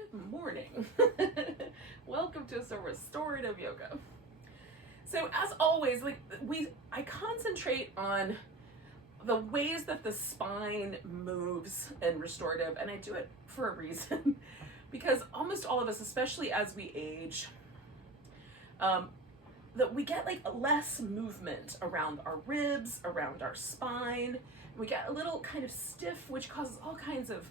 Good morning. Welcome to some restorative yoga. So as always, I concentrate on the ways that the spine moves in restorative, and I do it for a reason because almost all of us, especially as we age, that we get like less movement around our ribs, around our spine. We get a little kind of stiff, which causes all kinds of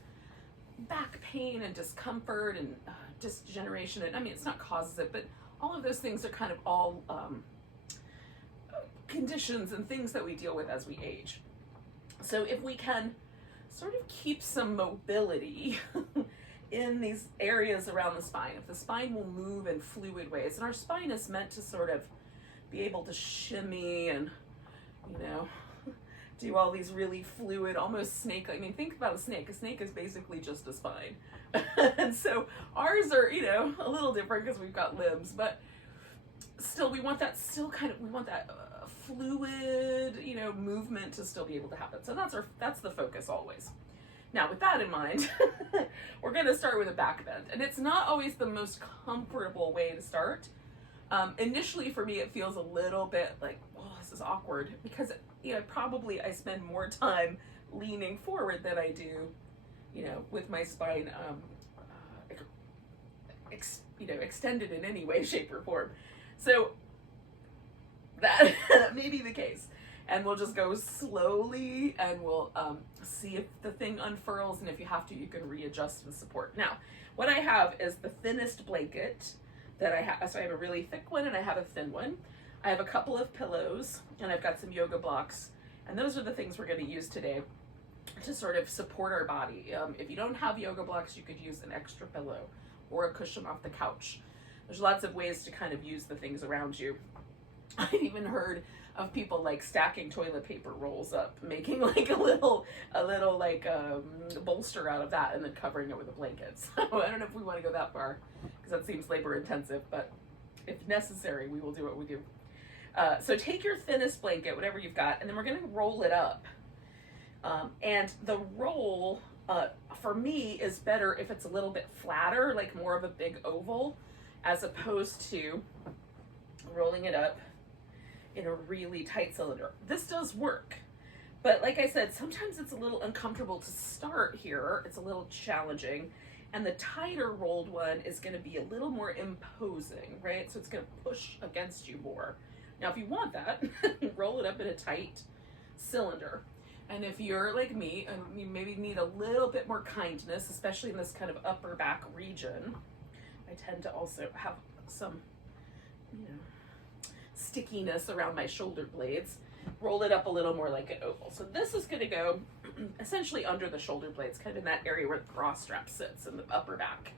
back pain and discomfort and degeneration. And I mean, it's not causes it, but all of those things are kind of all conditions and things that we deal with as we age. So if we can sort of keep some mobility in these areas around the spine, if the spine will move in fluid ways, and our spine is meant to sort of be able to shimmy and, do all these really fluid, almost snake-like. I mean, think about a snake. A snake is basically just a spine. And so ours are, a little different because we've got limbs, but still we want that fluid, movement to still be able to happen. So that's the focus always. Now, with that in mind, we're going to start with a back bend. And it's not always the most comfortable way to start. Initially for me, it feels a little bit like, oh, this is awkward because, probably I spend more time leaning forward than I do, with my spine, extended in any way, shape, or form. So that may be the case. And we'll just go slowly and we'll see if the thing unfurls, and if you have to, you can readjust the support. Now, what I have is the thinnest blanket that I have. So I have a really thick one and I have a thin one. I have a couple of pillows and I've got some yoga blocks. And those are the things we're going to use today to sort of support our body. If you don't have yoga blocks, you could use an extra pillow or a cushion off the couch. There's lots of ways to kind of use the things around you. I've even heard of people like stacking toilet paper rolls up, making like a little bolster out of that and then covering it with a blanket. So I don't know if we want to go that far because that seems labor intensive, but if necessary, we will do what we do. So take your thinnest blanket, whatever you've got, and then we're going to roll it up. And the roll, for me, is better if it's a little bit flatter, like more of a big oval, as opposed to rolling it up in a really tight cylinder. This does work, but like I said, sometimes it's a little uncomfortable to start here. It's a little challenging, and the tighter rolled one is going to be a little more imposing, right? So it's going to push against you more. Now, if you want that, roll it up in a tight cylinder. And if you're like me and you maybe need a little bit more kindness, especially in this kind of upper back region, I tend to also have some, stickiness around my shoulder blades. Roll it up a little more like an oval. So this is going to go essentially under the shoulder blades, kind of in that area where the cross strap sits in the upper back.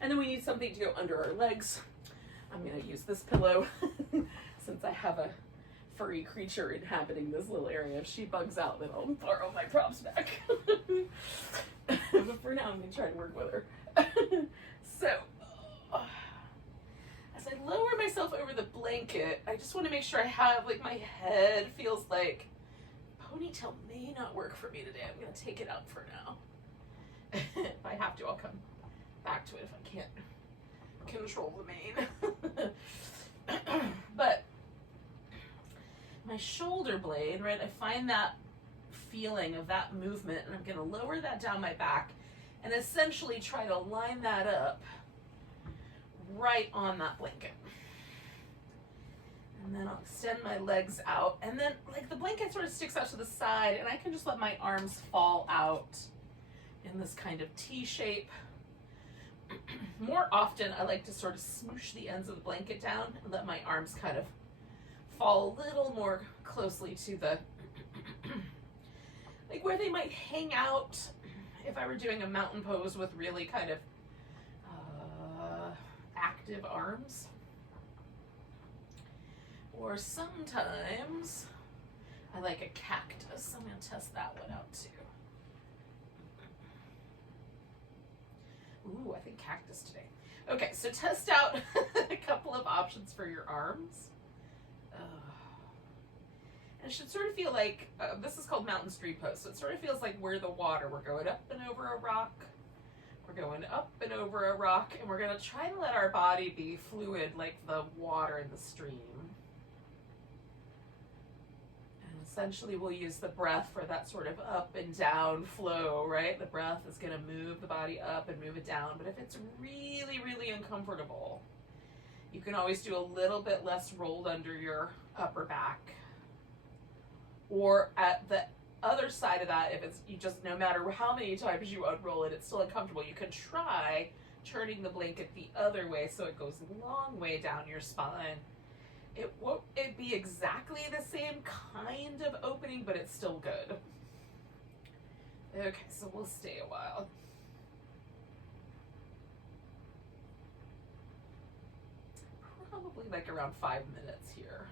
And then we need something to go under our legs. I'm going to use this pillow since I have a furry creature inhabiting this little area. If she bugs out, then I'll borrow my props back. But for now, I'm going to try to work with her. So, as I lower myself over the blanket, I just want to make sure I have, like, my head feels like ponytail may not work for me today. I'm going to take it out for now. If I have to, I'll come back to it if I can't control the mane. But my shoulder blade, right, I find that feeling of that movement, and I'm going to lower that down my back and essentially try to line that up right on that blanket. And then I'll extend my legs out, and then like the blanket sort of sticks out to the side, and I can just let my arms fall out in this kind of T shape. More often, I like to sort of smoosh the ends of the blanket down and let my arms kind of fall a little more closely to the, like where they might hang out if I were doing a mountain pose with really kind of active arms. Or sometimes I like a cactus. I'm going to test that one out too. Ooh, I think cactus today. Okay, so test out a couple of options for your arms. And it should sort of feel like, this is called mountain street pose, so it sort of feels like we're the water. We're going up and over a rock. We're We're going up and over a rock, and we're going to try to let our body be fluid like the water in the stream. And essentially we'll use the breath for that sort of up and down flow, right? The breath is going to move the body up and move it down. But if it's really, really uncomfortable, you can always do a little bit less rolled under your upper back. Or at the other side of that, if it's you just, no matter how many times you unroll it, it's still uncomfortable, you can try turning the blanket the other way so it goes a long way down your spine. It won't be exactly the same kind of opening, but it's still good. Okay, so we'll stay a while. Probably like around 5 minutes here.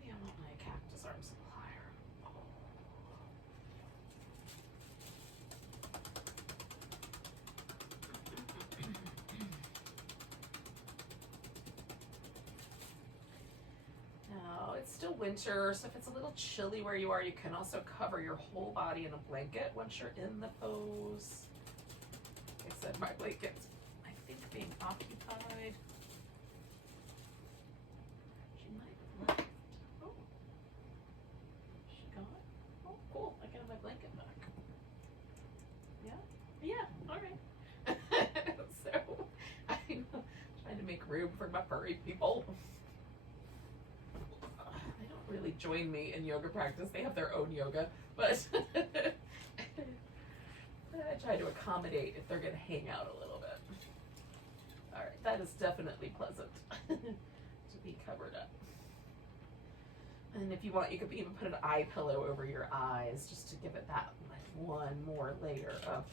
Maybe I want my cactus arm supplier. Oh. Now, it's still winter, so if it's a little chilly where you are, you can also cover your whole body in a blanket once you're in the pose. Like I said, my blanket's, I think, being occupied. She might have left. Oh. She gone? Oh, cool. I got my blanket back. Yeah? Yeah, alright. So, I'm trying to make room for my furry people. They don't really join me in yoga practice. They have their own yoga, but I try to accommodate if they're going to hang out a little bit. All right, that is definitely pleasant to be covered up. And if you want, you could even put an eye pillow over your eyes just to give it that like one more layer of.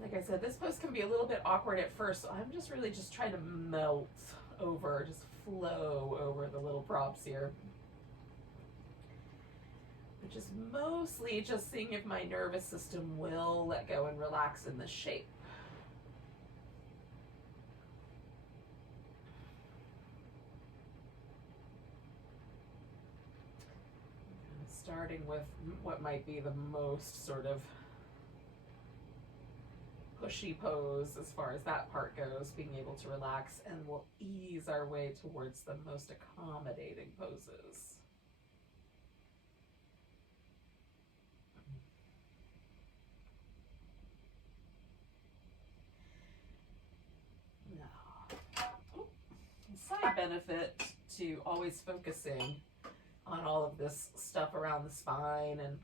Like I said, this pose can be a little bit awkward at first, so I'm just really just trying to melt over, just flow over the little props here. Which is mostly just seeing if my nervous system will let go and relax in this shape. Starting with what might be the most sort of pushy pose as far as that part goes, being able to relax, and we'll ease our way towards the most accommodating poses. Side benefit to always focusing on all of this stuff around the spine and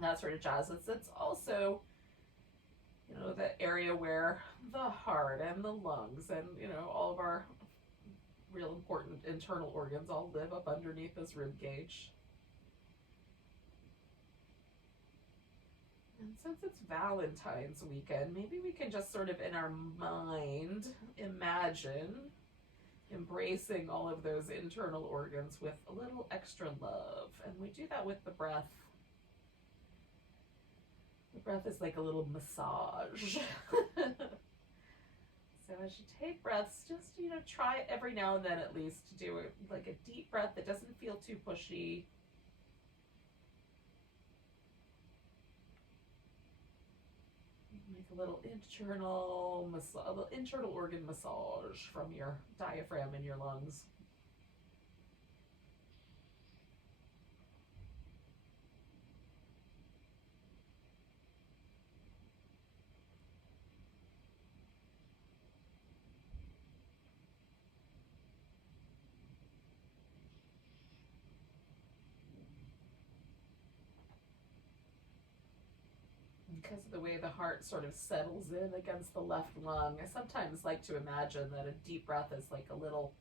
that sort of jazz. It's also, you know, the area where the heart and the lungs and, you know, all of our real important internal organs all live up underneath this rib cage. And since it's Valentine's weekend, maybe we can just sort of in our mind imagine embracing all of those internal organs with a little extra love. And we do that with the breath. The breath is like a little massage. So as you take breaths, just, you know, try every now and then at least to do it like a deep breath that doesn't feel too pushy. Make a little internal organ massage from your diaphragm in your lungs. Because of the way the heart sort of settles in against the left lung, I sometimes like to imagine that a deep breath is like a little,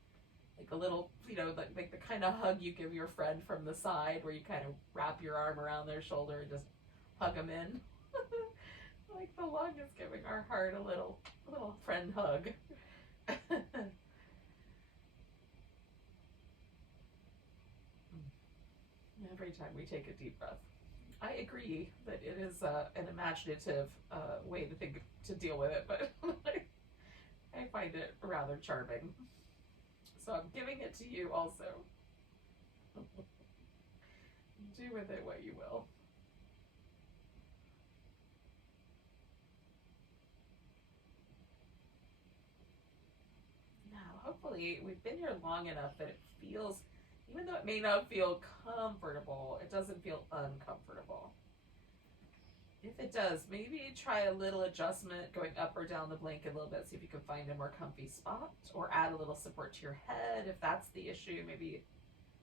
you know, like the kind of hug you give your friend from the side, where you kind of wrap your arm around their shoulder and just hug them in. Like the lung is giving our heart a little friend hug. Every time we take a deep breath. I agree that it is an imaginative way to deal with it, but I find it rather charming. So I'm giving it to you also. Do with it what you will. Now, hopefully, we've been here long enough that it feels, even though it may not feel comfortable, it doesn't feel uncomfortable. If it does, maybe try a little adjustment going up or down the blanket a little bit, see if you can find a more comfy spot, or add a little support to your head if that's the issue. Maybe it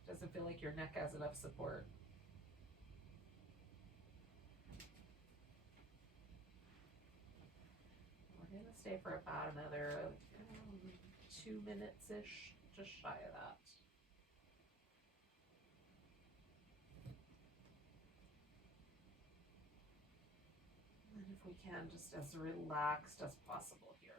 doesn't feel like your neck has enough support. We're going to stay for about another 2 minutes-ish, just shy of that. And if we can, just as relaxed as possible here.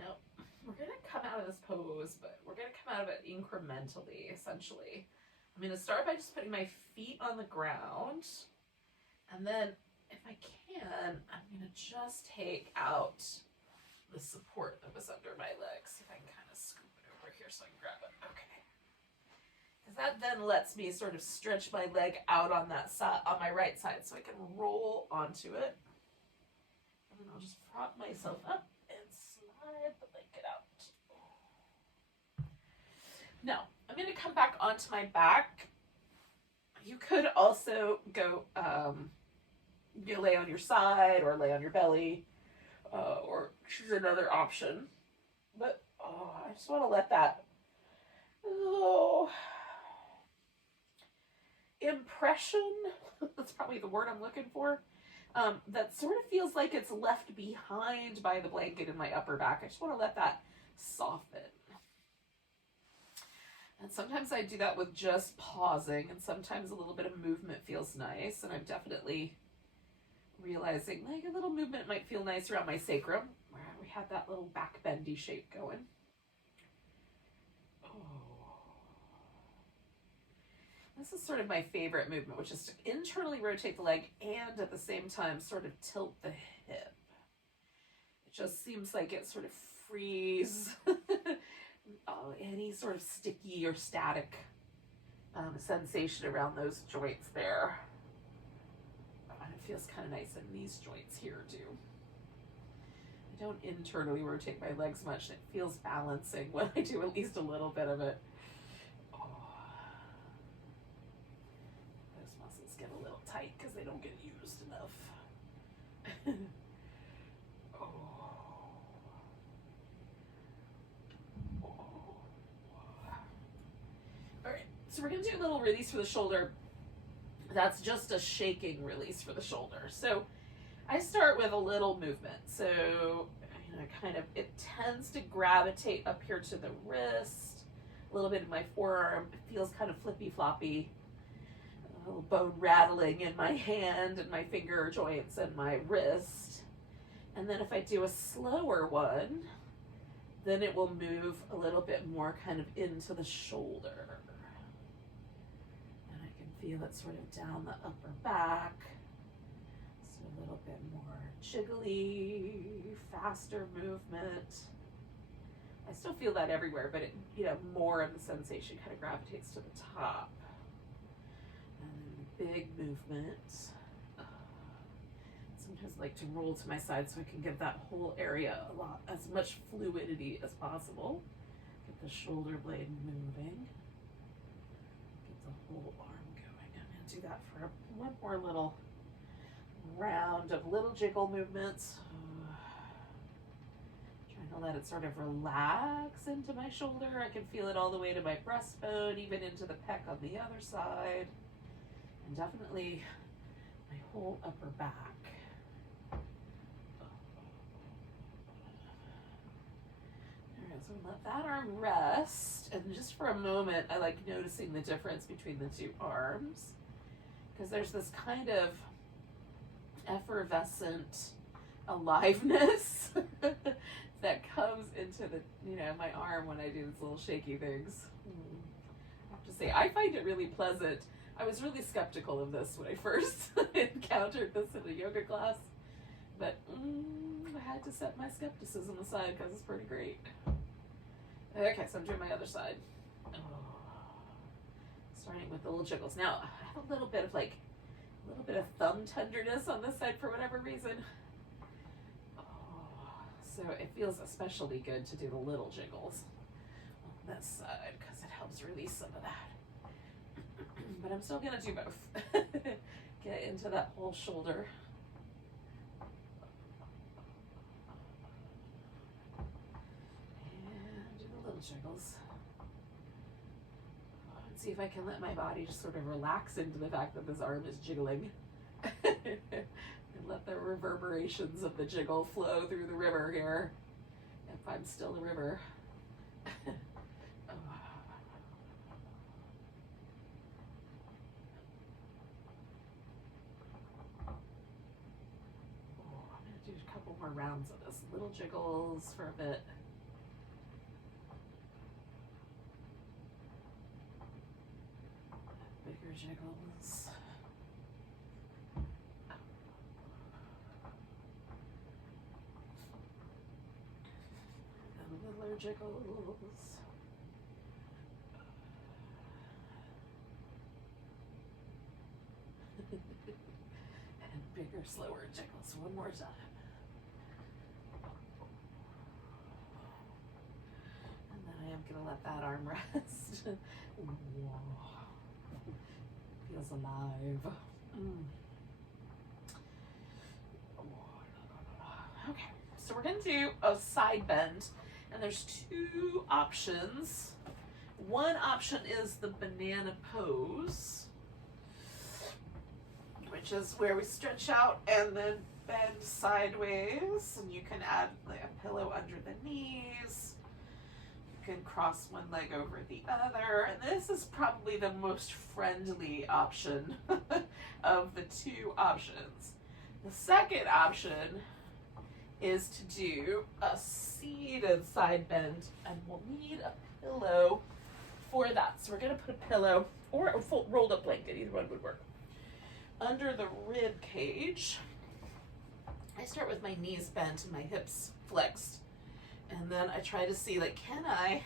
Now, we're going to come out of this pose, but we're going to come out of it incrementally, essentially. I'm going to start by just putting my feet on the ground, and then, if I can, I'm going to just take out the support that was under my legs. See if I can kind of scoop it over here so I can grab it. Okay. Because that then lets me sort of stretch my leg out on that side, on my right side, so I can roll onto it. And then I'll just prop myself up and slide the blanket out. Now, I'm going to come back onto my back. You could also go, you lay on your side or lay on your belly, or choose another option. But I just want to let that impression, that's probably the word I'm looking for, that sort of feels like it's left behind by the blanket in my upper back. I just want to let that soften. And sometimes I do that with just pausing, and sometimes a little bit of movement feels nice, and I'm definitely realizing like a little movement might feel nice around my sacrum, where we had that little back bendy shape going. This is sort of my favorite movement, which is to internally rotate the leg and at the same time sort of tilt the hip. It just seems like it sort of frees any sort of sticky or static sensation around those joints there. And it feels kind of nice in these joints here too. I don't internally rotate my legs much, and it feels balancing when I do at least a little bit of it. Those muscles get a little tight because they don't get used enough. Alright, so we're going to do a little release for the shoulder. That's just a shaking release for the shoulder. So I start with a little movement. So, you know, kind of, it tends to gravitate up here to the wrist, a little bit in my forearm. It feels kind of flippy floppy, a little bone rattling in my hand and my finger joints and my wrist. And then if I do a slower one, then it will move a little bit more kind of into the shoulder. And I can feel it sort of down the upper back. So a little bit more jiggly, faster movement. I still feel that everywhere, but it, you know, more of the sensation kind of gravitates to the top. And then big movement. Sometimes I like to roll to my side so I can give that whole area as much fluidity as possible. Get the shoulder blade moving. Get the whole arm going. I'm going to do that for one more little round of little jiggle movements. Trying to let it sort of relax into my shoulder. I can feel it all the way to my breastbone, even into the pec on the other side. And definitely my whole upper back. So let that arm rest, and just for a moment I like noticing the difference between the two arms, because there's this kind of effervescent aliveness that comes into the, you know, my arm when I do these little shaky things. I have to say, I find it really pleasant. I was really skeptical of this when I first encountered this in a yoga class, but I had to set my skepticism aside because it's pretty great. Okay, so I'm doing my other side. Starting with the little jiggles. Now, I have a little bit of thumb tenderness on this side for whatever reason. So it feels especially good to do the little jiggles on this side because it helps release some of that. But I'm still gonna do both. Get into that whole shoulder. Jiggles. And see if I can let my body just sort of relax into the fact that this arm is jiggling. And let the reverberations of the jiggle flow through the river here, if I'm still a river. I'm going to do a couple more rounds of this. Little jiggles for a bit. Bigger jiggles. And littler jiggles. And bigger, slower jiggles. One more time. And then I am going to let that arm rest. Whoa. Feels alive. Okay, so we're going to do a side bend, and there's two options. One option is the banana pose, which is where we stretch out and then bend sideways, and you can add like a pillow under the knees. You can cross one leg over the other, and this is probably the most friendly option of the two options. The second option is to do a seated side bend, and we'll need a pillow for that. So we're going to put a pillow or a full rolled up blanket, either one would work, under the rib cage. I start with my knees bent and my hips flexed. And then I try to see, like, can I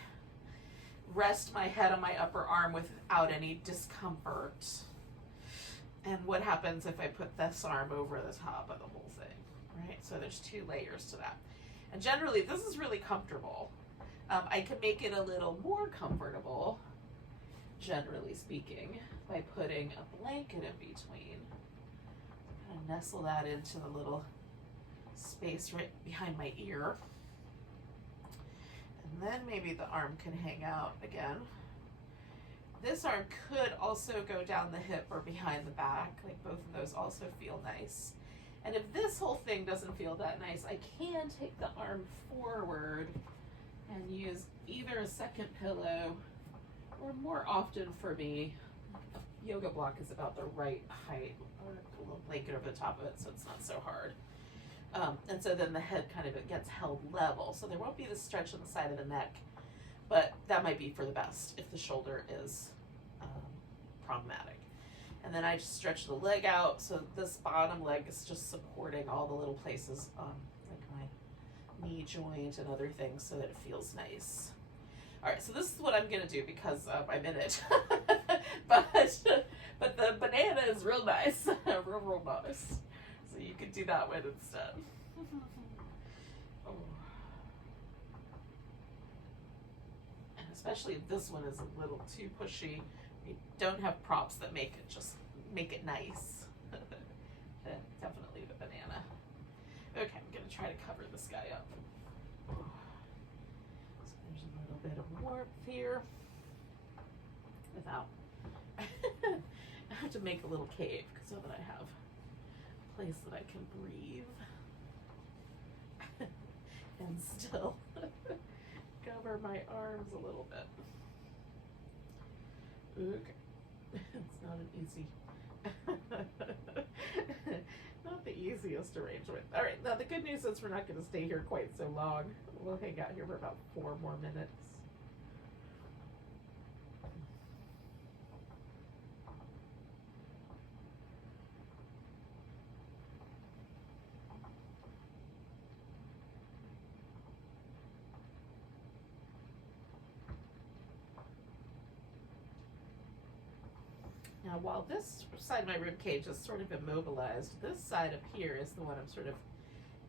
rest my head on my upper arm without any discomfort? And what happens if I put this arm over the top of the whole thing, right? So there's two layers to that. And generally, this is really comfortable. I can make it a little more comfortable, generally speaking, by putting a blanket in between. I'm gonna nestle that into the little space right behind my ear. And then maybe the arm can hang out again. This arm could also go down the hip or behind the back. Like, both of those also feel nice. And if this whole thing doesn't feel that nice, I can take the arm forward and use either a second pillow, or more often for me, a yoga block is about the right height, or a little blanket over the top of it so it's not so hard. And so then the head kind of gets held level. So there won't be the stretch on the side of the neck, but that might be for the best if the shoulder is problematic. And then I just stretch the leg out, so this bottom leg is just supporting all the little places, like my knee joint and other things, so that it feels nice. All right, so this is what I'm gonna do because I'm in it. but the banana is real nice, real nice. So you could do that one instead. Oh. And especially if this one is a little too pushy. You don't have props that make it nice. Definitely the banana. Okay, I'm gonna try to cover this guy up. So there's a little bit of warmth here without, I have to make a little cave so that I have a place that I can breathe and still cover my arms a little bit. Okay. It's not an easy, not the easiest arrangement. All right, now the good news is we're not going to stay here quite so long. We'll hang out here for about 4 more minutes. Now, while this side of my rib cage is sort of immobilized, this side up here is the one I'm sort of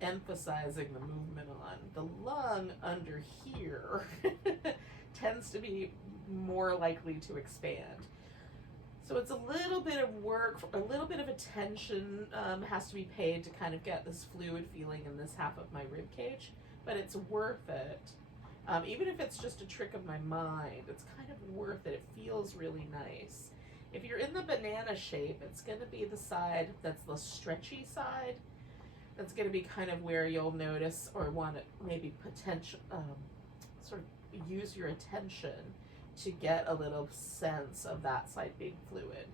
emphasizing the movement on. The lung under here tends to be more likely to expand. So it's a little bit of work, a little bit of attention has to be paid to kind of get this fluid feeling in this half of my rib cage, but it's worth it. Even if it's just a trick of my mind, it's kind of worth it. It feels really nice. If you're in the banana shape, it's going to be the side that's the stretchy side. That's going to be kind of where you'll notice or want to maybe sort of use your attention to get a little sense of that side being fluid.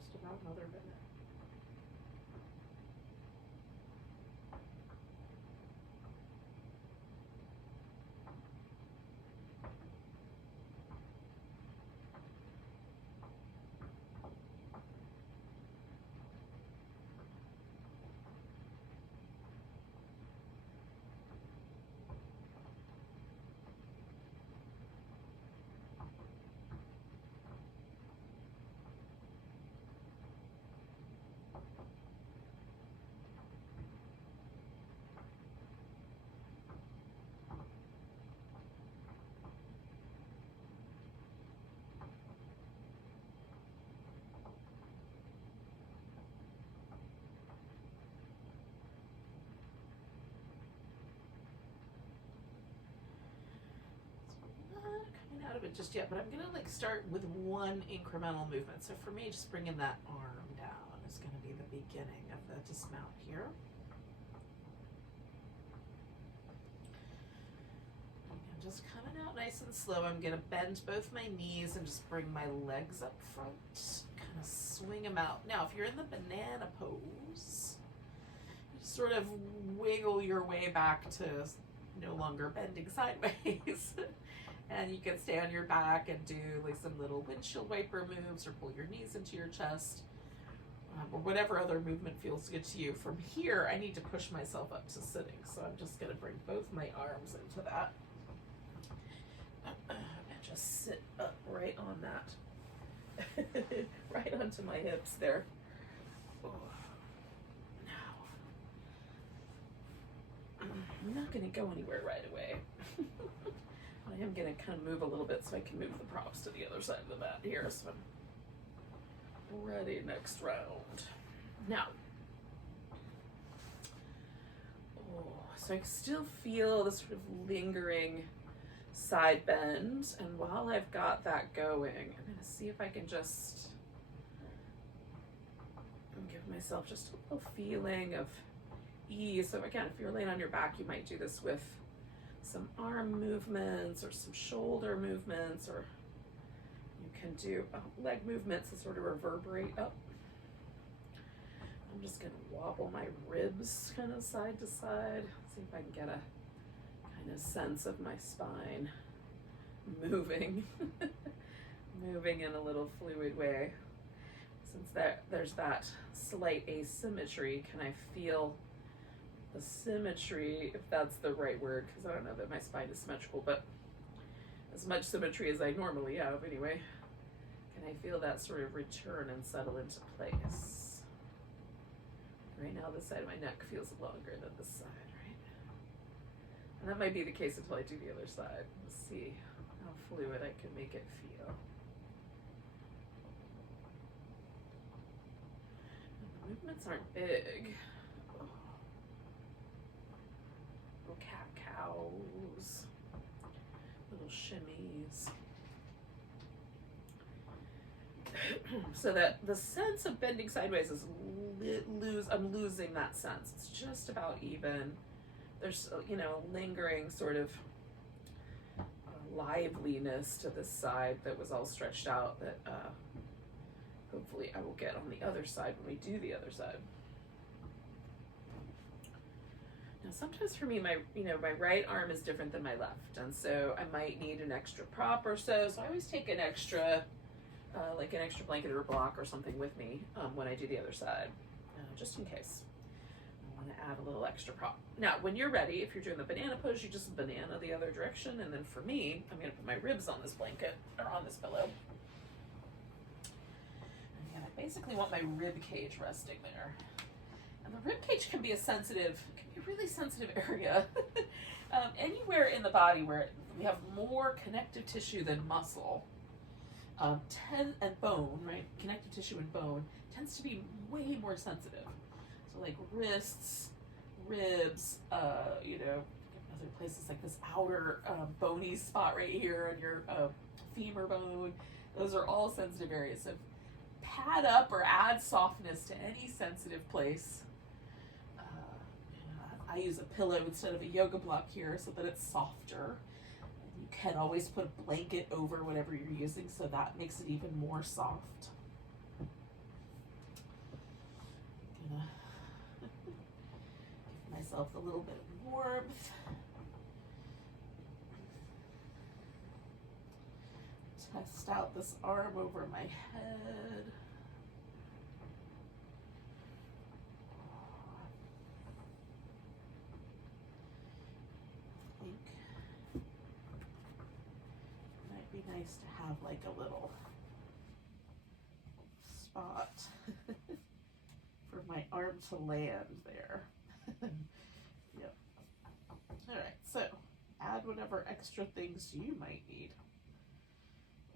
Just about another minute. it just yet, but I'm gonna like start with one incremental movement. So for me, just bringing that arm down is gonna be the beginning of the dismount here. And just coming out nice and slow. I'm gonna bend both my knees and just bring my legs up front, kind of swing them out. Now, if you're in the banana pose, sort of wiggle your way back to no longer bending sideways. And you can stay on your back and do like some little windshield wiper moves or pull your knees into your chest, or whatever other movement feels good to you. From here, I need to push myself up to sitting. So I'm just gonna bring both my arms into that and just sit up right on that. Right onto my hips there. I'm not going to go anywhere right away. I am going to kind of move a little bit so I can move the props to the other side of the mat here. So I'm ready next round. Now, so I still feel this sort of lingering side bend. And while I've got that going, I'm going to see if I can just give myself just a little feeling of ease. So again, if you're laying on your back, you might do this with some arm movements or some shoulder movements, or you can do leg movements that sort of reverberate up. I'm just going to wobble my ribs kind of side to side, see if I can get a kind of sense of my spine moving, moving in a little fluid way. Since there's that slight asymmetry, can I feel the symmetry, if that's the right word, because I don't know that my spine is symmetrical, but as much symmetry as I normally have anyway. Can I feel that sort of return and settle into place? Right now, this side of my neck feels longer than this side, right? And that might be the case until I do the other side. Let's see how fluid I can make it feel. And the movements aren't big. Little cat-cows, little shimmies. So that the sense of bending sideways is I'm losing that sense. It's just about even. There's, you know, lingering sort of liveliness to this side that was all stretched out that hopefully I will get on the other side when we do the other side. Now, sometimes for me, my right arm is different than my left, and so I might need an extra prop or so. So I always take an extra, like an extra blanket or block or something with me when I do the other side, just in case. I want to add a little extra prop. Now, when you're ready, if you're doing the banana pose, you just banana the other direction, and then for me, I'm going to put my ribs on this blanket or on this pillow. And I basically want my rib cage resting there. And the rib cage can be a really sensitive area. Anywhere in the body where we have more connective tissue than muscle, and bone, right? Connective tissue and bone tends to be way more sensitive. So like wrists, ribs, other places like this outer bony spot right here on your femur bone. Those are all sensitive areas. So pad up or add softness to any sensitive place. I use a pillow instead of a yoga block here so that it's softer. You can always put a blanket over whatever you're using, so that makes it even more soft. I'm gonna give myself a little bit of warmth. Test out this arm over my head. Nice to have like a little spot for my arm to land there. Yep. All right, so add whatever extra things you might need,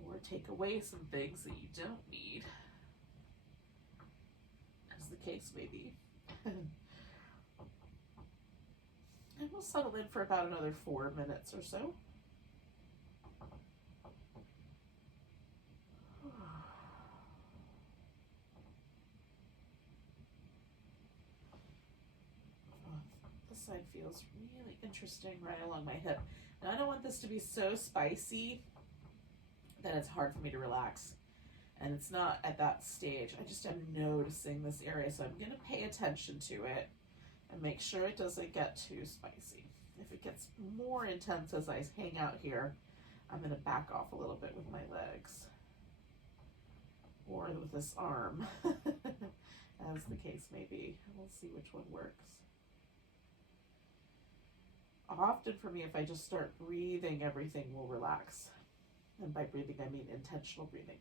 or take away some things that you don't need, as the case may be. And we'll settle in for about another 4 minutes or so. side feels really interesting right along my hip. Now I don't want this to be so spicy that it's hard for me to relax. And it's not at that stage. I just am noticing this area, so I'm gonna pay attention to it and make sure it doesn't get too spicy. If it gets more intense as I hang out here, I'm gonna back off a little bit with my legs or with this arm, as the case may be. We'll see which one works. Often for me, if I just start breathing, everything will relax. And by breathing, I mean intentional breathing.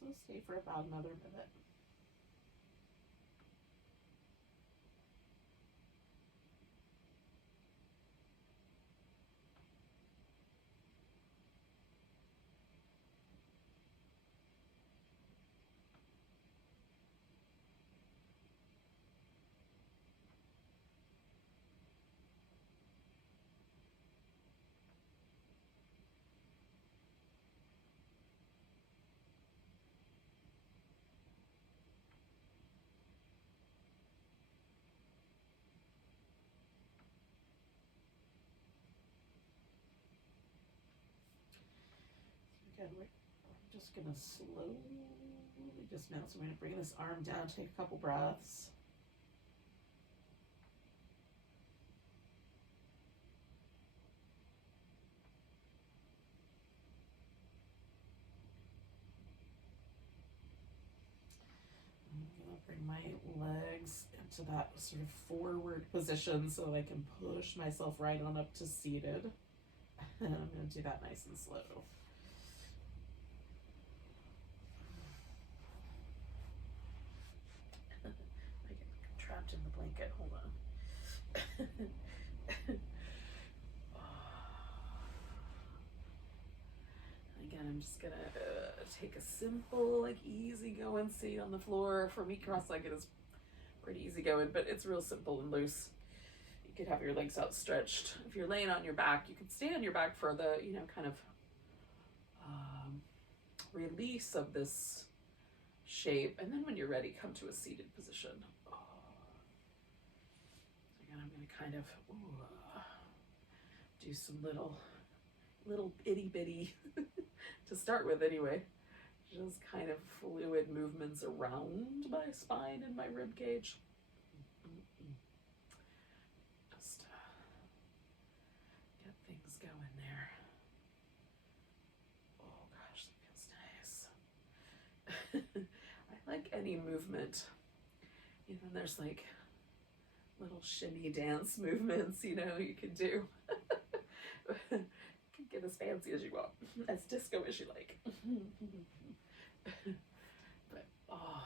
So stay for about another minute. Again, we're just gonna slowly dismount. So we're gonna bring this arm down, take a couple breaths. I'm gonna bring my legs into that sort of forward position so I can push myself right on up to seated. And I'm gonna do that nice and slow. Trapped in the blanket. Hold on. Again, I'm just gonna take a simple, like easy going seat on the floor. For me, cross-legged is pretty easy going, but it's real simple and loose. You could have your legs outstretched. If you're laying on your back, you could stay on your back for the, kind of release of this shape. And then when you're ready, come to a seated position. And I'm going to kind of do some little itty bitty, to start with anyway, just kind of fluid movements around my spine and my rib cage. Just go in there. Oh gosh, that feels nice. I like any movement. Even there's like little shimmy dance movements, you know, you can do. You can get as fancy as you want, as disco as you like. But oh,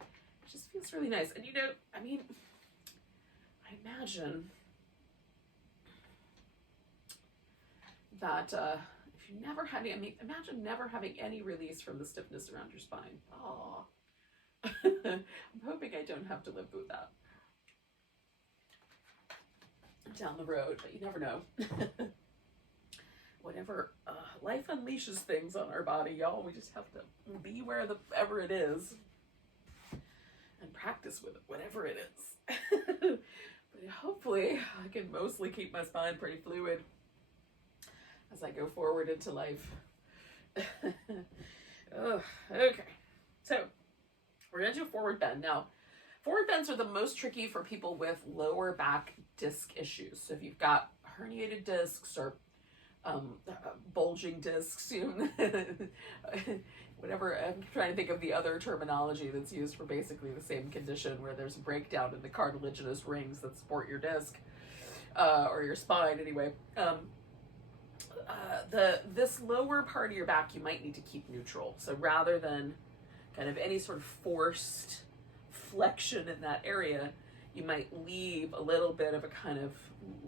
it just feels really nice. And you know, I mean, I imagine that if you never had any, I mean, imagine never having any release from the stiffness around your spine. Oh, I'm hoping I don't have to live with that down the road, but you never know. Whatever life unleashes things on our body, y'all, we just have to be wherever it is and practice with it, whatever it is. But hopefully I can mostly keep my spine pretty fluid as I go forward into life. Oh, okay, so we're gonna do a forward bend. Now, forward bends are the most tricky for people with lower back disc issues. So if you've got herniated discs or bulging discs, whatever, I'm trying to think of the other terminology that's used for basically the same condition, where there's a breakdown in the cartilaginous rings that support your disc, or your spine anyway. This lower part of your back, you might need to keep neutral. So rather than kind of any sort of forced flexion in that area, you might leave a little bit of a kind of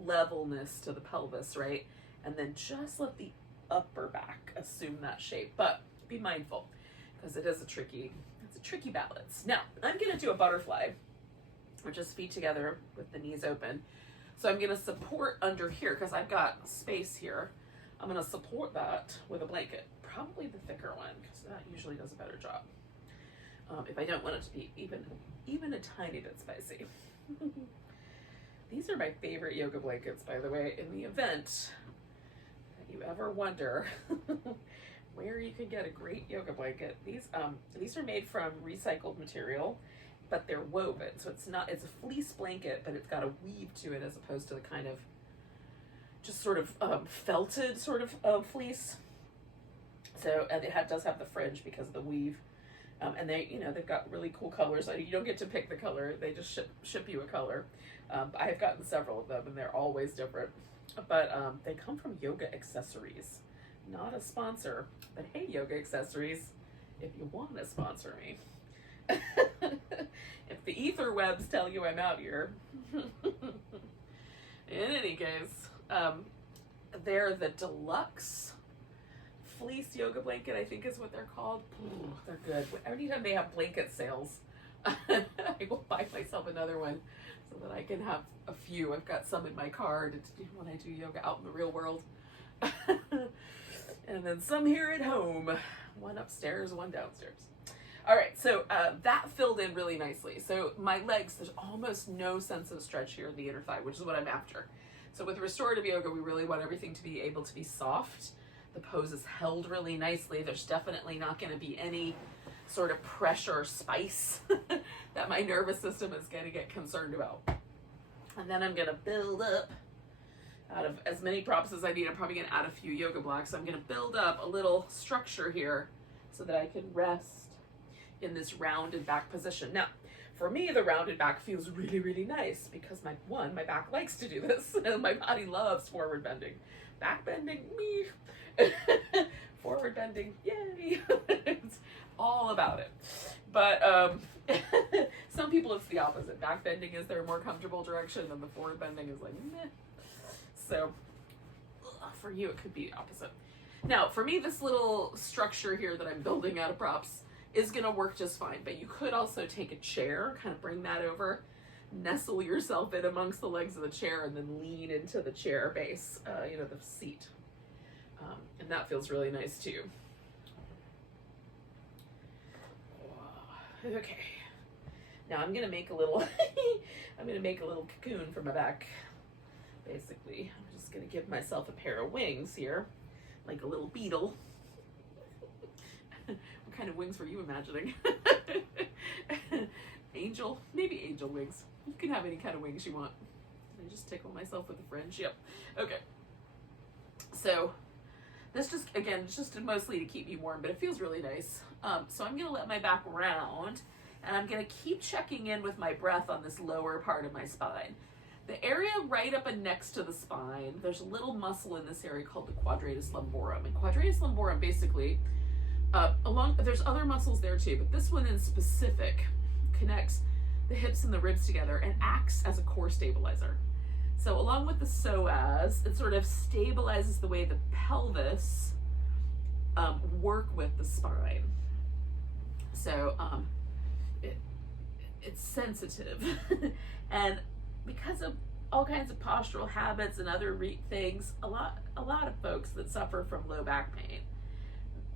levelness to the pelvis, right? And then just let the upper back assume that shape. But be mindful, because it's a tricky balance. Now, I'm gonna do a butterfly, which is feet together with the knees open. So I'm gonna support under here, because I've got space here. I'm gonna support that with a blanket, probably the thicker one, because that usually does a better job. If I don't want it to be even a tiny bit spicy. These are my favorite yoga blankets, by the way, in the event that you ever wonder where you can get a great yoga blanket. These are made from recycled material, but they're woven. So it's a fleece blanket, but it's got a weave to it as opposed to the kind of just sort of felted sort of fleece. So, and it does have the fringe because of the weave. And they've got really cool colors. You don't get to pick the color; they just ship you a color. I have gotten several of them, and they're always different. But they come from Yoga Accessories, not a sponsor. But hey, Yoga Accessories, if you want to sponsor me, if the ether webs tell you I'm out here. In any case, they're the deluxe fleece yoga blanket, I think is what they're called. Ooh, they're good. Anytime they have blanket sales, I will buy myself another one so that I can have a few. I've got some in my car to do when I do yoga out in the real world. And then some here at home. One upstairs, one downstairs. All right, so that filled in really nicely. So my legs, there's almost no sense of stretch here in the inner thigh, which is what I'm after. So with restorative yoga, we really want everything to be able to be soft. The pose is held really nicely. There's definitely not going to be any sort of pressure or spice that my nervous system is going to get concerned about. And then I'm going to build up out of as many props as I need. I'm probably going to add a few yoga blocks. So I'm going to build up a little structure here so that I can rest in this rounded back position. Now, for me, the rounded back feels really, really nice because my back likes to do this and my body loves forward bending. Back bending, me. Forward bending, yay. It's all about it. But some people it's the opposite. Back bending is their more comfortable direction and the forward bending is like meh. So for you it could be opposite. Now for me, this little structure here that I'm building out of props is gonna work just fine, but you could also take a chair, kind of bring that over, nestle yourself in amongst the legs of the chair and then lean into the chair base, the seat. And that feels really nice too. Okay. Now I'm gonna make a little cocoon for my back. Basically, I'm just gonna give myself a pair of wings here, like a little beetle. What kind of wings were you imagining? Angel, maybe angel wings. You can have any kind of wings you want. just tickle myself with the fringe. Yep. Okay. So this just, again, it's just mostly to keep me warm, but it feels really nice. So I'm going to let my back round, and I'm going to keep checking in with my breath on this lower part of my spine. The area right up and next to the spine, there's a little muscle in this area called the Quadratus Lumborum. And Quadratus Lumborum basically, there's other muscles there too, but this one in specific connects the hips and the ribs together and acts as a core stabilizer. So along with the psoas, it sort of stabilizes the way the pelvis work with the spine. So it's sensitive. And because of all kinds of postural habits and other things, a lot of folks that suffer from low back pain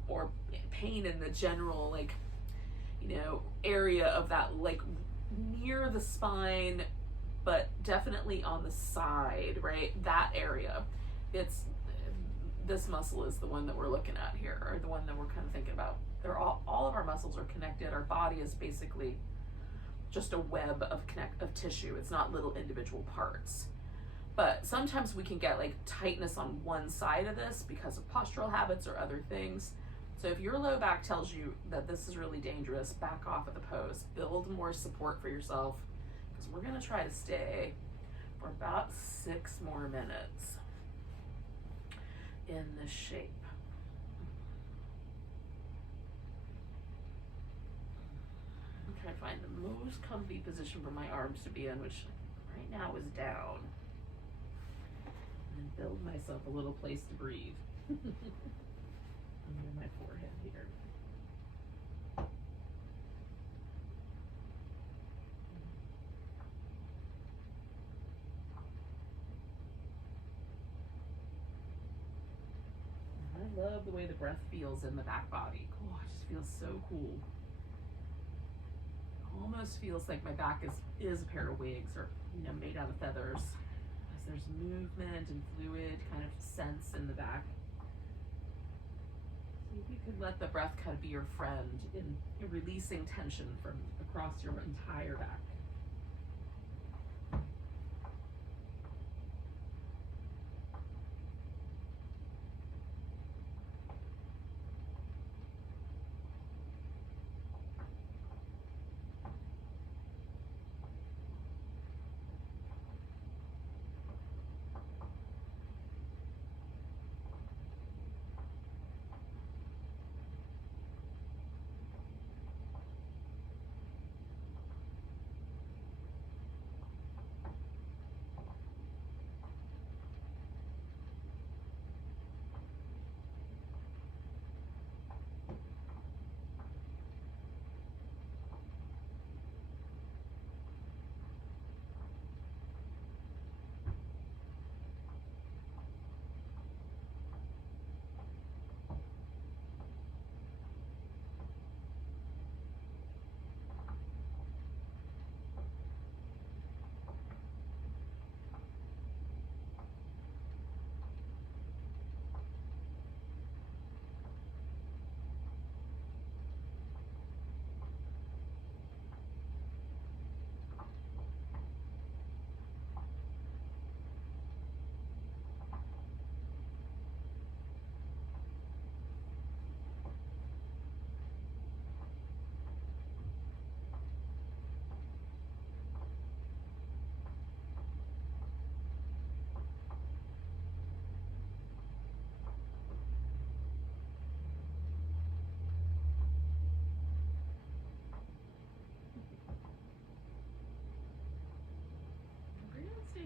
or pain in the general, like, you know, area of that, like near the spine, but definitely on the side, right? That area. This muscle is the one that we're looking at here, or the one that we're kind of thinking about. They're all of our muscles are connected. Our body is basically just a web of tissue. It's not little individual parts. But sometimes we can get like tightness on one side of this because of postural habits or other things. So if your low back tells you that this is really dangerous, back off of the pose. Build more support for yourself, because we're going to try to stay for about 6 more minutes in this shape. I'm trying to find the most comfy position for my arms to be in, which right now is down. And build myself a little place to breathe. Under my forehead here. I love the way the breath feels in the back body. Oh, it just feels so cool. Almost feels like my back is a pair of wings, or, you know, made out of feathers. As there's movement and fluid kind of sense in the back. So you could let the breath kind of be your friend in releasing tension from across your entire back.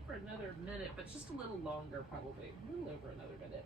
For another minute, but just a little longer, probably a little over another minute.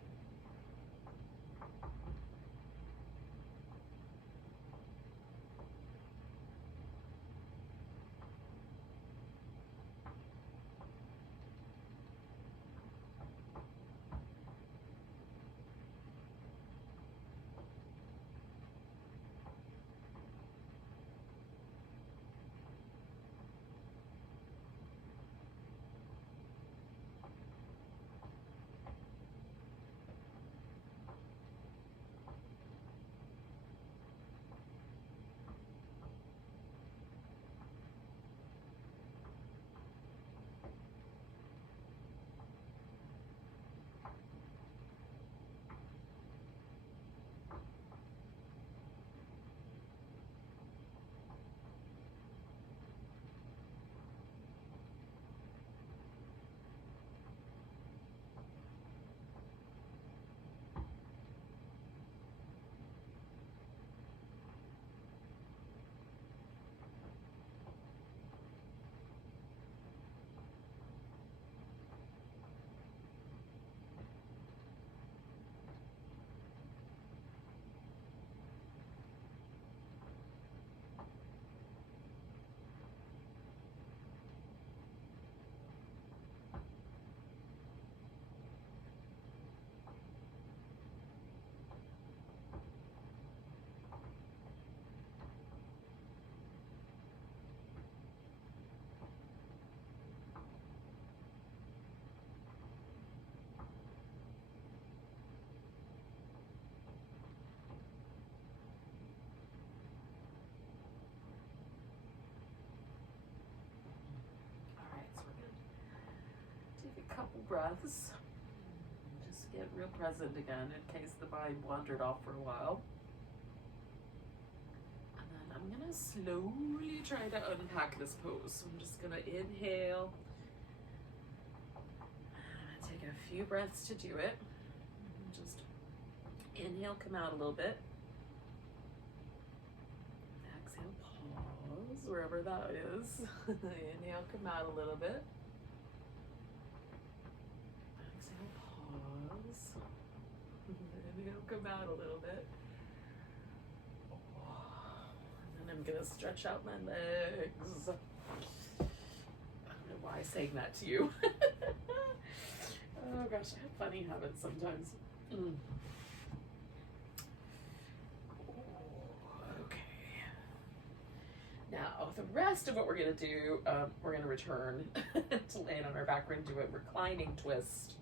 couple breaths. Just get real present again in case the mind wandered off for a while. And then I'm gonna slowly try to unpack this pose. So I'm just gonna inhale. I'm gonna take a few breaths to do it. Just inhale, come out a little bit. Exhale, pause wherever that is. Inhale, come out a little bit. Exhale, pause. Inhale, come out a little bit. And then I'm gonna stretch out my legs. I don't know why I'm saying that to you. Oh gosh, I have funny habits sometimes. Okay. Now, the rest of what we're going to do, we're going to return to laying on our back. We're going to do a reclining twist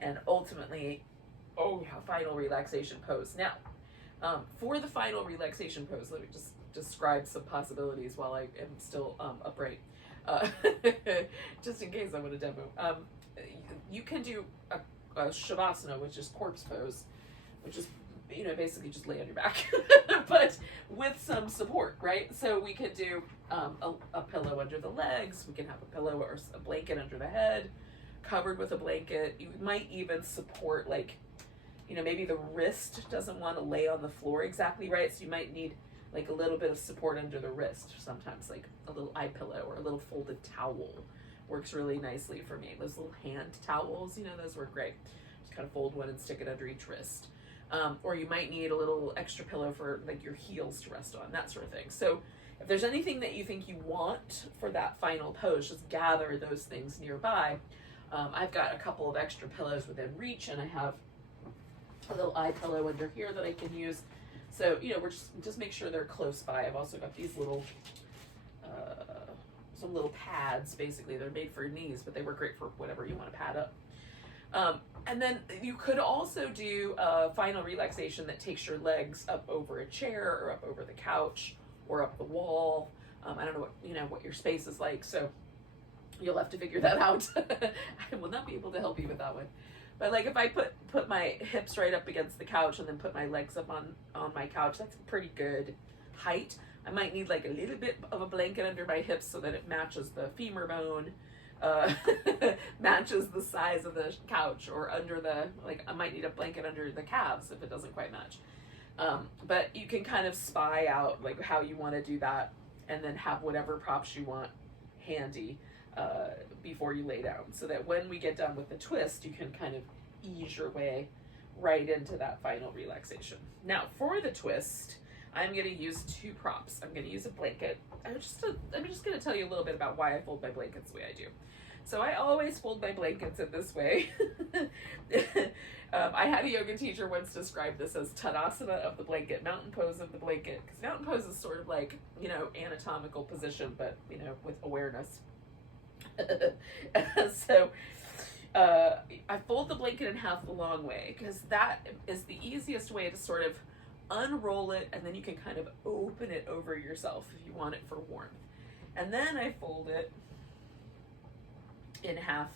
and ultimately, final relaxation pose. Now, for the final relaxation pose, let me just describe some possibilities while I am still upright, just in case I want to demo. You can do a Shavasana, which is corpse pose, which is, basically just lay on your back, but with some support, right? So we could do a pillow under the legs. We can have a pillow or a blanket under the head, covered with a blanket. You might even support, maybe the wrist doesn't want to lay on the floor exactly right, so you might need a little bit of support under the wrist. Sometimes a little eye pillow or a little folded towel works really nicely for me. Those little hand towels, those work great. Just kind of fold one and stick it under each wrist. Or you might need a little extra pillow for your heels to rest on, that sort of thing. So if there's anything that you think you want for that final pose, just gather those things nearby. I've got a couple of extra pillows within reach, and I have a little eye pillow under here that I can use. So, we're just make sure they're close by. I've also got these little, some little pads, basically. They're made for your knees, but they work great for whatever you want to pad up. And then you could also do a final relaxation that takes your legs up over a chair or up over the couch or up the wall. I don't know what your space is like, so you'll have to figure that out. I will not be able to help you with that one. But if I put my hips right up against the couch and then put my legs up on my couch, that's a pretty good height. I might need a little bit of a blanket under my hips so that it matches the femur bone, matches the size of the couch, or under the, I might need a blanket under the calves if it doesn't quite match. But you can kind of spy out how you want to do that, and then have whatever props you want handy before you lay down, so that when we get done with the twist, you can kind of ease your way right into that final relaxation. Now, for the twist, I'm going to use two props. I'm going to use a blanket. I'm just going to tell you a little bit about why I fold my blankets the way I do. So I always fold my blankets in this way. I had a yoga teacher once describe this as Tadasana of the blanket, mountain pose of the blanket, because mountain pose is sort of anatomical position, but, with awareness. So I fold the blanket in half the long way, because that is the easiest way to sort of unroll it, and then you can kind of open it over yourself if you want it for warmth. And then I fold it in half,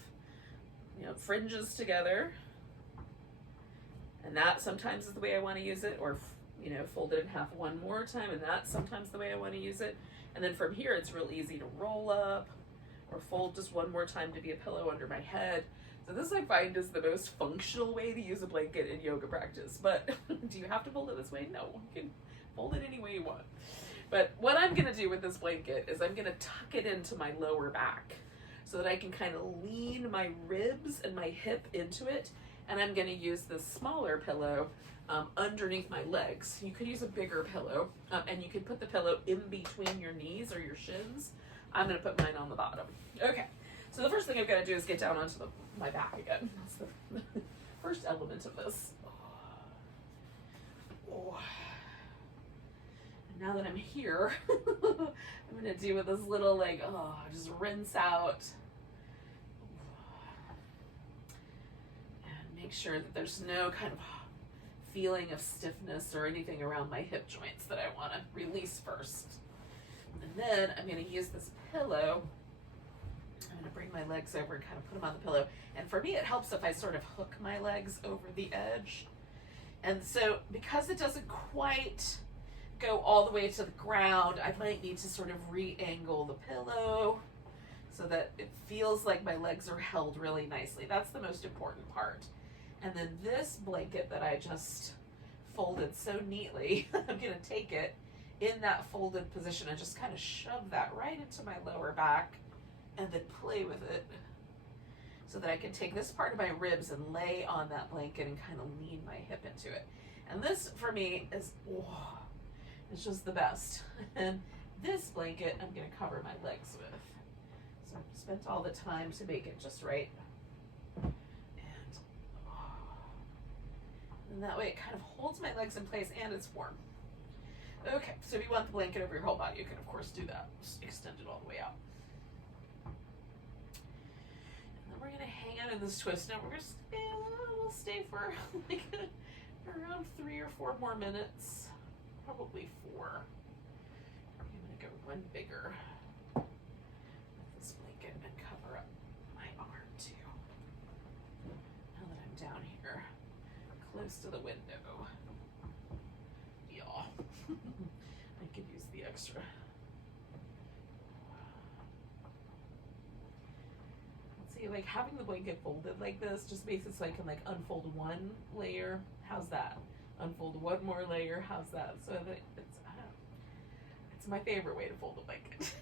fringes together, and that sometimes is the way I want to use it, or fold it in half one more time, and that's sometimes the way I want to use it. And then from here, it's real easy to roll up or fold just one more time to be a pillow under my head. So this, I find, is the most functional way to use a blanket in yoga practice. But do you have to fold it this way? No, you can fold it any way you want. But what I'm gonna do with this blanket is I'm gonna tuck it into my lower back so that I can kind of lean my ribs and my hip into it. And I'm gonna use this smaller pillow underneath my legs. You could use a bigger pillow, and you could put the pillow in between your knees or your shins. I'm gonna put mine on the bottom. Okay, so the first thing I've got to do is get down onto my back again. That's the first element of this. Oh. And now that I'm here, I'm gonna do with this little just rinse out. And make sure that there's no kind of feeling of stiffness or anything around my hip joints that I want to release first. And then I'm going to use this pillow I'm going to bring my legs over and kind of put them on the pillow. And for me, it helps if I sort of hook my legs over the edge. And so because it doesn't quite go all the way to the ground, I might need to sort of re-angle the pillow so that it feels like my legs are held really nicely. That's the most important part. And then this blanket that I just folded so neatly, I'm going to take it in that folded position and just kind of shove that right into my lower back and then play with it so that I can take this part of my ribs and lay on that blanket and kind of lean my hip into it. And this for me is, oh, it's just the best. And this blanket I'm going to cover my legs with. So I've spent all the time to make it just right. And that way it kind of holds my legs in place and it's warm. Okay, so if you want the blanket over your whole body, you can of course do that. Just extend it all the way out. And then we're gonna hang out in this twist. Now we're just, we'll stay for like around 3 or 4 more minutes. Probably 4. I'm gonna go one bigger with this blanket and cover up my arm too. Now that I'm down here, close to the window. Yeah. I could use the extra. Let's see, like having the blanket folded like this just makes it so I can like unfold one layer. How's that? Unfold one more layer. How's that? So it's my favorite way to fold a blanket.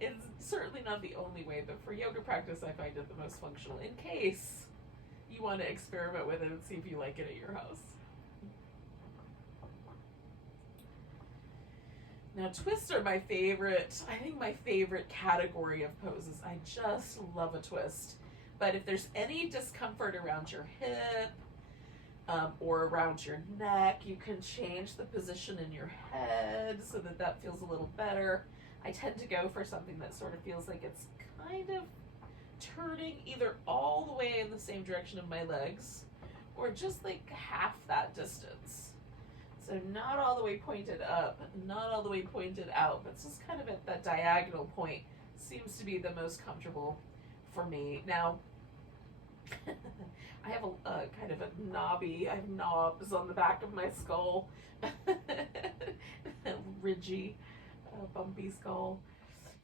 It's certainly not the only way, but for yoga practice, I find it the most functional in case you want to experiment with it and see if you like it at your house. Now twists are my favorite, I think my favorite category of poses. I just love a twist. But if there's any discomfort around your hip or around your neck, you can change the position in your head so that that feels a little better. I tend to go for something that sort of feels like it's kind of turning either all the way in the same direction of my legs or just like half that distance. So not all the way pointed up, not all the way pointed out, but just kind of at that diagonal point seems to be the most comfortable for me. Now, I have a kind of a knobby, I have knobs on the back of my skull, ridgy, bumpy skull.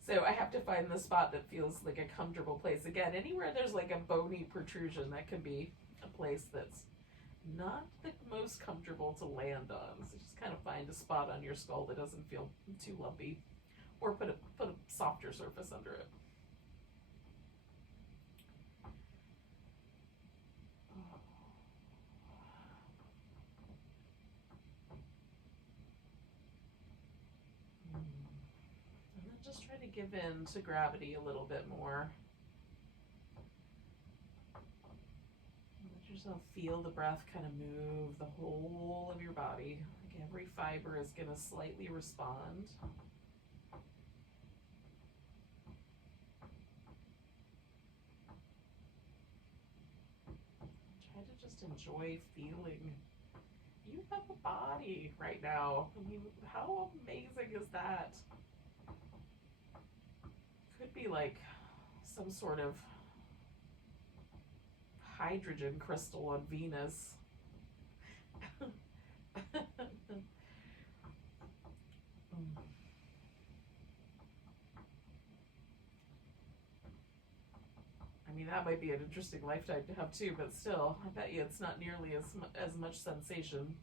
So I have to find the spot that feels like a comfortable place. Again, anywhere there's like a bony protrusion, that can be a place that's not the most comfortable to land on. So just kind of find a spot on your skull that doesn't feel too lumpy, or put a softer surface under it. And then just try to give in to gravity a little bit more. Let yourself feel the breath kind of move the whole of your body. Like every fiber is going to slightly respond. Try to just enjoy feeling you have a body right now. I mean, how amazing is that? Could be like some sort of hydrogen crystal on Venus. I mean, that might be an interesting lifetime to have too, but still, I bet you it's not nearly as much sensation.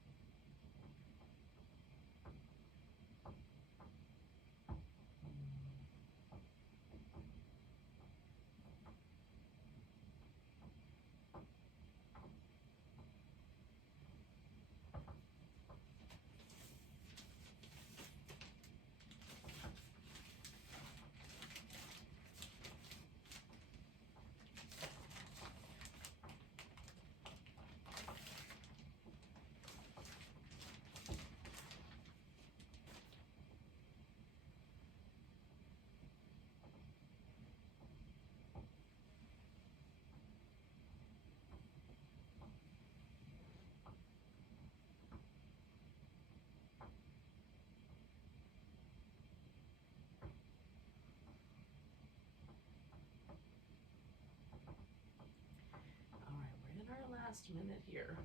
here.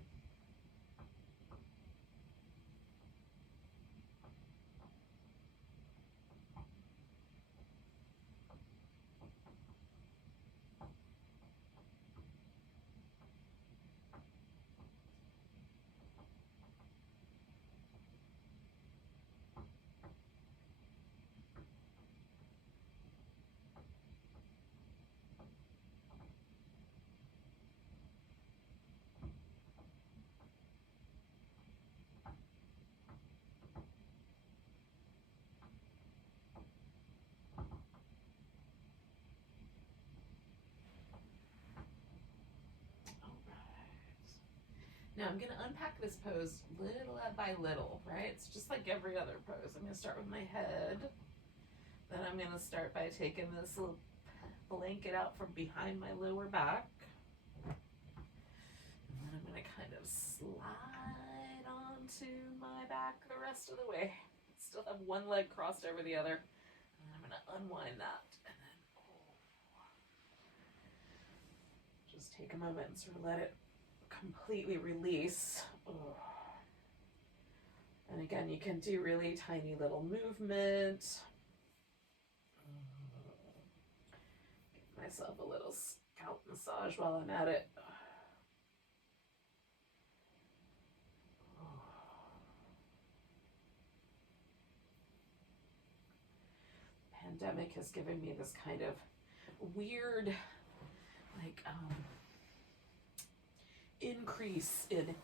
Now I'm going to unpack this pose little by little, right? It's just like every other pose. I'm going to start with my head. Then I'm going to start by taking this little blanket out from behind my lower back. And then I'm going to kind of slide onto my back the rest of the way. Still have one leg crossed over the other. And I'm going to unwind that. And then just take a moment and sort of let it completely release. And again, you can do really tiny little movement. Give myself a little scalp massage while I'm at it. Pandemic has given me this kind of weird, like, increase in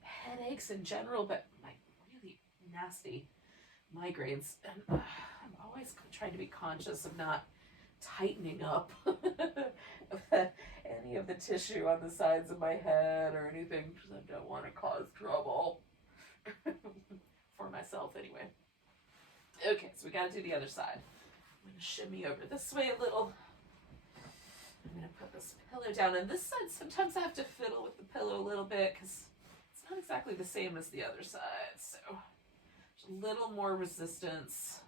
headaches in general, but like really nasty migraines. And I'm always trying to be conscious of not tightening up any of the tissue on the sides of my head or anything, because I don't want to cause trouble for myself anyway. Okay, so we got to do the other side. I'm going to shimmy over this way a little. I'm going to put this pillow down, and this side sometimes I have to fiddle with the pillow a little bit because it's not exactly the same as the other side, so there's a little more resistance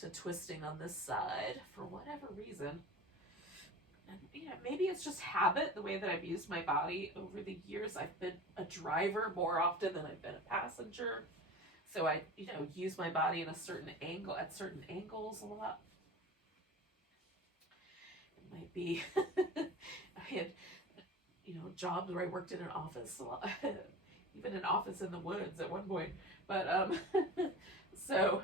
to twisting on this side for whatever reason. And you know, maybe it's just habit, the way that I've used my body over the years. I've been a driver more often than I've been a passenger, so I use my body in a certain angle, at certain angles a lot. Might be I had jobs where I worked in an office a lot, even an office in the woods at one point, but so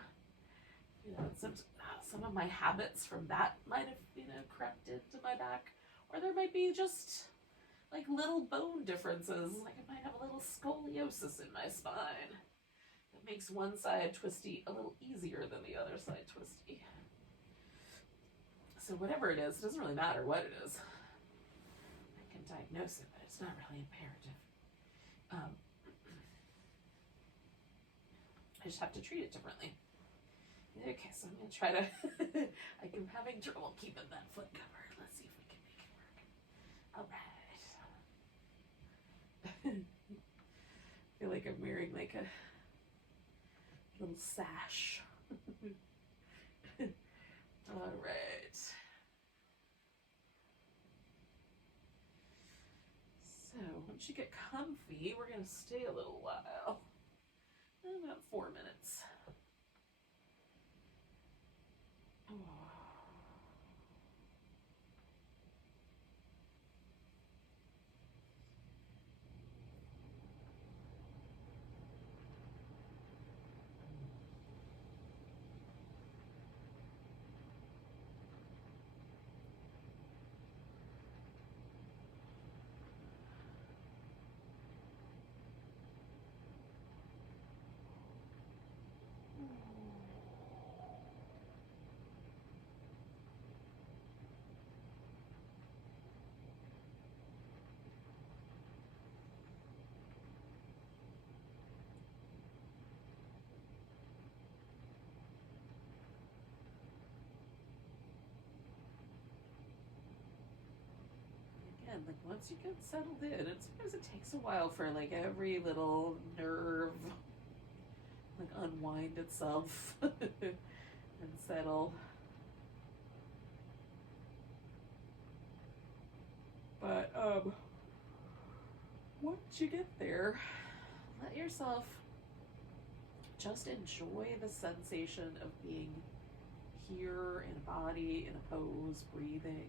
some of my habits from that might have crept into my back, or there might be just like little bone differences, like I might have a little scoliosis in my spine that makes one side twisty a little easier than the other side twisty. So whatever it is, it doesn't really matter what it is. I can diagnose it, but it's not really imperative. I just have to treat it differently. Okay, so I'm going to try to, I'm having trouble keeping that foot covered. Let's see if we can make it work. All right. I feel like I'm wearing like a little sash. All right. So once you get comfy, we're going to stay a little while. About 4 minutes. Oh. Again, like once you get settled in, and sometimes it takes a while for like every little nerve like unwind itself and settle. But once you get there, let yourself just enjoy the sensation of being here in a body, in a pose, breathing.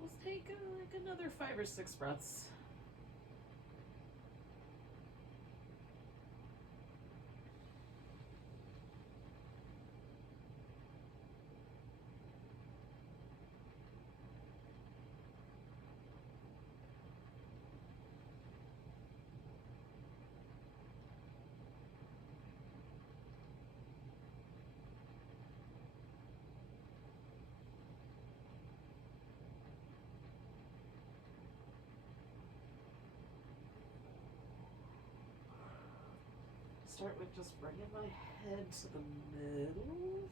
We'll take like another 5 or 6 breaths. Start with just bringing my head to the middle.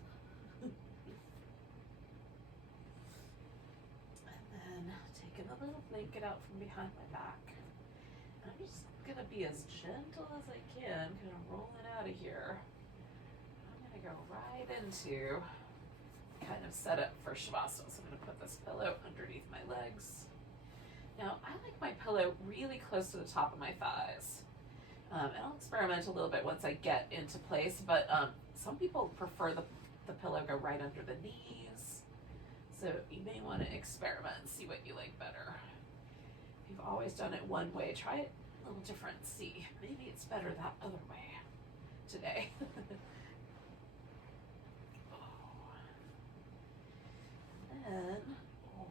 And then taking a little blanket out from behind my back. And I'm just gonna be as gentle as I can, kind of rolling out of here. I'm gonna go right into kind of set up for Shavasana. So I'm gonna put this pillow underneath my legs. Now, I like my pillow really close to the top of my thighs. And I'll experiment a little bit once I get into place, but some people prefer the pillow go right under the knees. So you may want to experiment and see what you like better. If you've always done it one way, try it a little different. See, maybe it's better that other way today. And then, I'm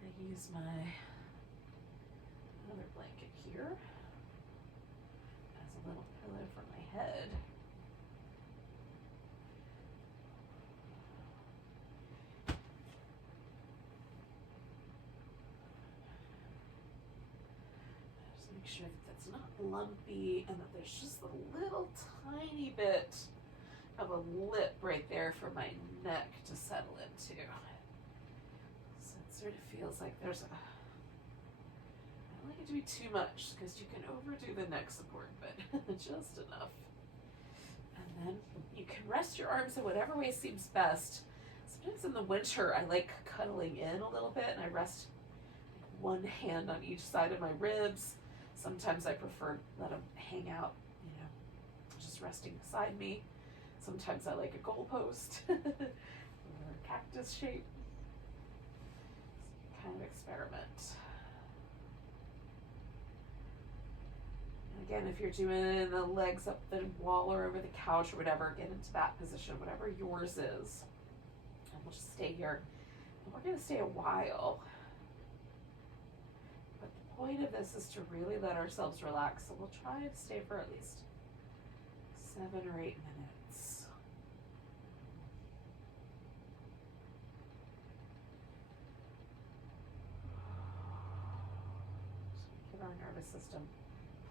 gonna use my another blanket here as a little pillow for my head. Just make sure that that's not lumpy and that there's just a little tiny bit of a lip right there for my neck to settle into. Since sort of feels like there's a, I don't like it to be too much because you can overdo the neck support, but just enough. And then you can rest your arms in whatever way seems best. Sometimes in the winter, I like cuddling in a little bit, and I rest one hand on each side of my ribs. Sometimes I prefer let them hang out, just resting beside me. Sometimes I like a goalpost or a cactus shape. Kind of experiment. And again, if you're doing the legs up the wall or over the couch or whatever, get into that position, whatever yours is. And we'll just stay here. And we're going to stay a while. But the point of this is to really let ourselves relax. So we'll try to stay for at least 7 or 8 minutes. So give our nervous system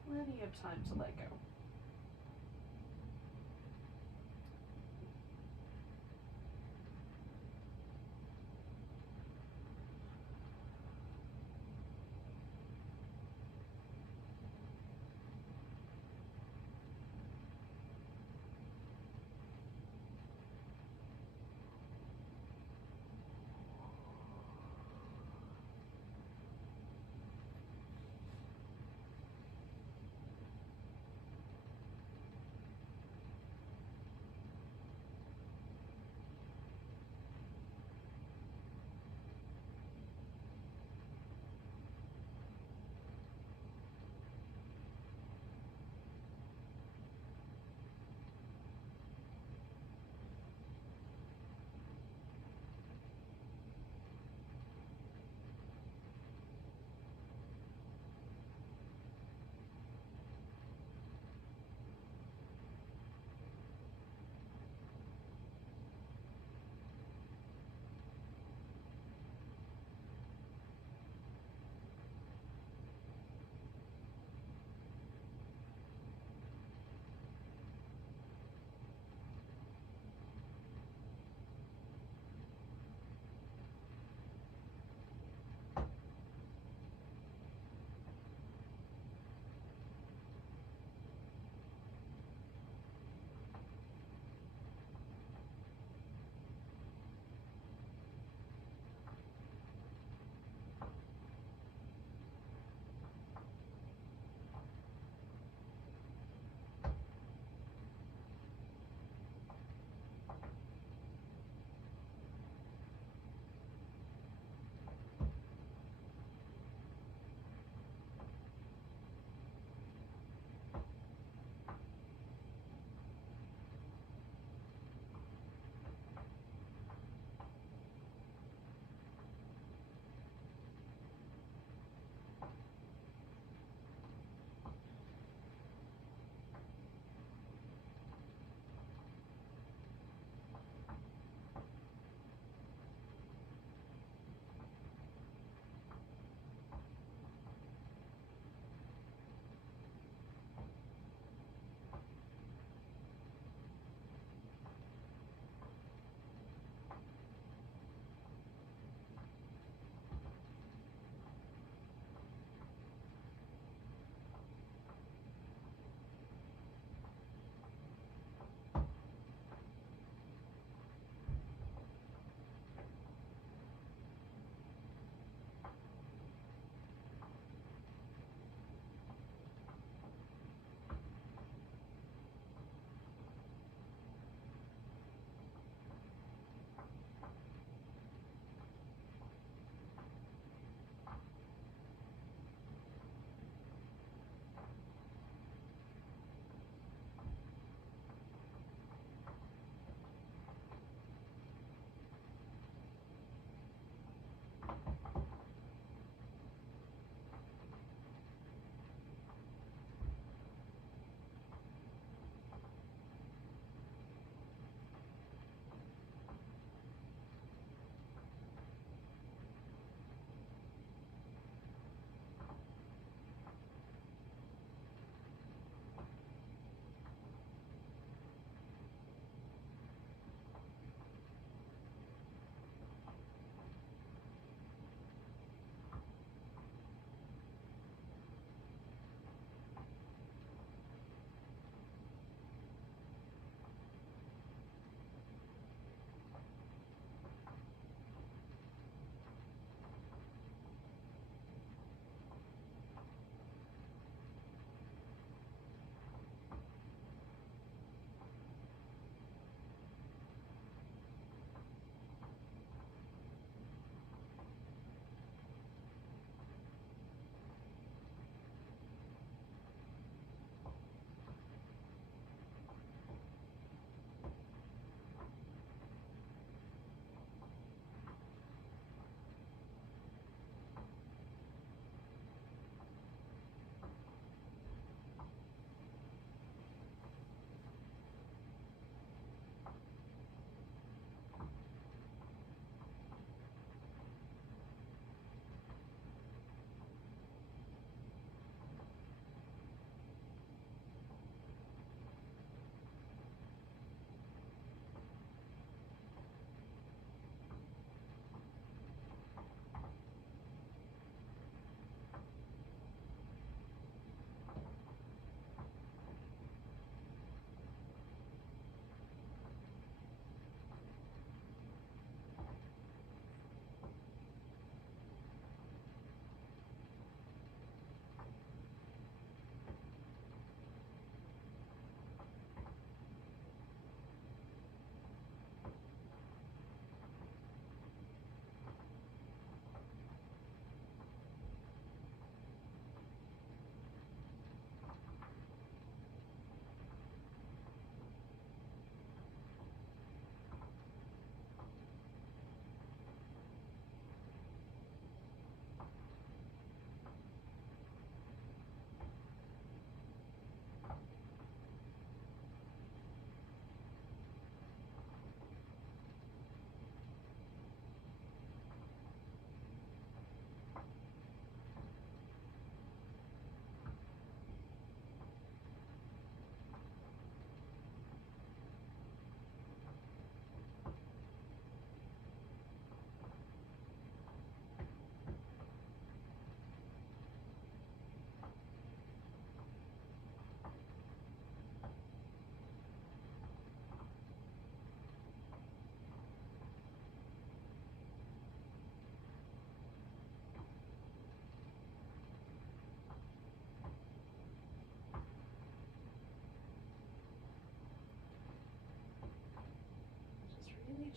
plenty of time to let go.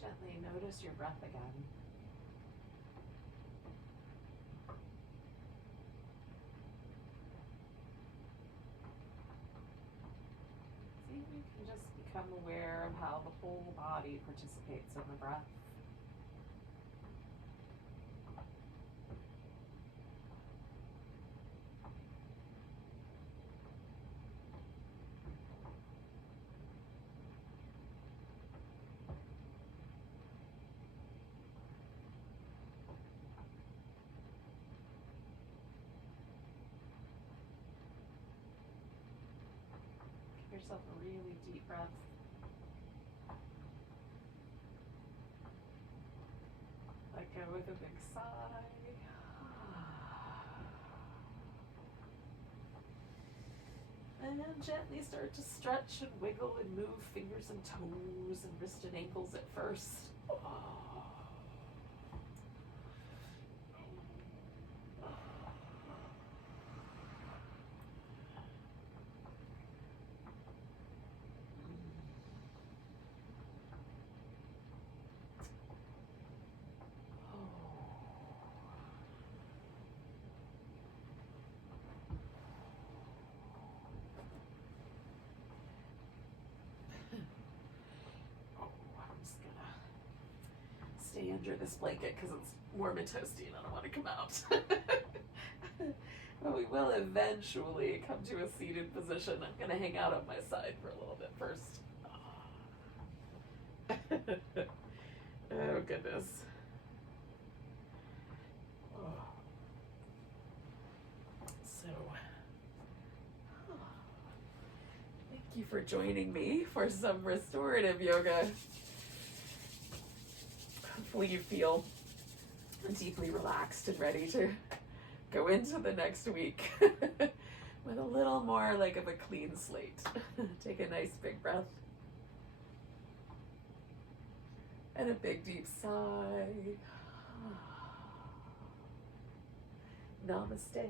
Gently notice your breath again. See if you can just become aware of how the whole body participates in the breath. Give yourself a really deep breath. Let go with a big sigh. And then gently start to stretch and wiggle and move fingers and toes and wrist and ankles at first. Stay under this blanket because it's warm and toasty and I don't want to come out. But we will eventually come to a seated position. I'm going to hang out on my side for a little bit first. Oh, goodness. So, thank you for joining me for some restorative yoga. Hopefully you feel deeply relaxed and ready to go into the next week with a little more like of a clean slate. Take a nice big breath and a big deep sigh. Namaste.